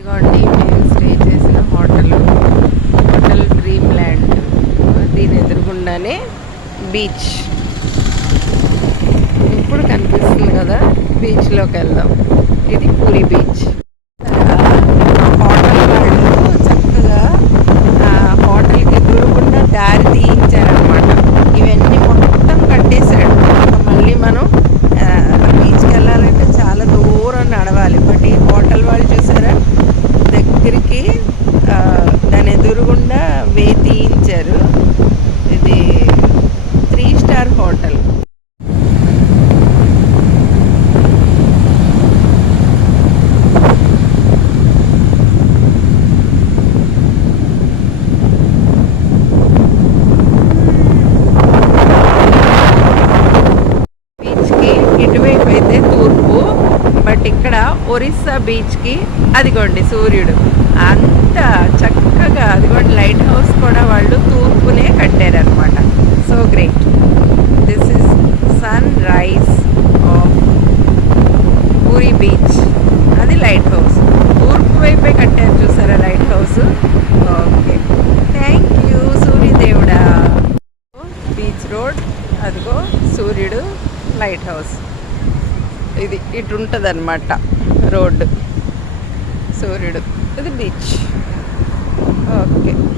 ఇదిగోండి మేము స్టే చేసిన హోటల్ డ్రీమ్ ల్యాండ్. దీని ఎదురుగుండానే బీచ్ ఇప్పుడు కనిపిస్తుంది కదా, బీచ్లోకి వెళ్దాం. ఇది పూరి బీచ్. హోటల్ వాళ్ళు చక్కగా హోటల్కి ఎదురుగుండా దారి తీయించారనమాట. ఇవన్నీ మొత్తం కట్టేశాడు. మళ్ళీ మనం బీచ్కి వెళ్ళాలంటే చాలా దూరం నడవాలి. బట్ ఈ హోటల్ వాళ్ళు చూసారా, దగ్గరికి దాని ఎదురుగుండా వే తీయించారు. ఇది 3 స్టార్ హోటల్. బీచ్కి ఇటువైపు అయితే తూర్పు, బట్ ఇక్కడ ఒరిస్సా బీచ్కి అదిగోండి సూర్యుడు. అంత చక్కగా అదిగోండి లైట్ హౌస్ కూడా వాళ్ళు తూర్పునే కట్టారనమాట. So great. This is sun rise of Puri beach. అది లైట్ హౌస్ తూర్పు వైపే కట్టారు, చూసారా light house. Okay, thank you సూర్యదేవుడా. బీచ్ రోడ్, అదిగో సూర్యుడు, లైట్ హౌస్. ఇది ఇటు ఉంటుంది అన్నమాట రోడ్డు, సూర్యుడు, ఇది బీచ్. ఓకే.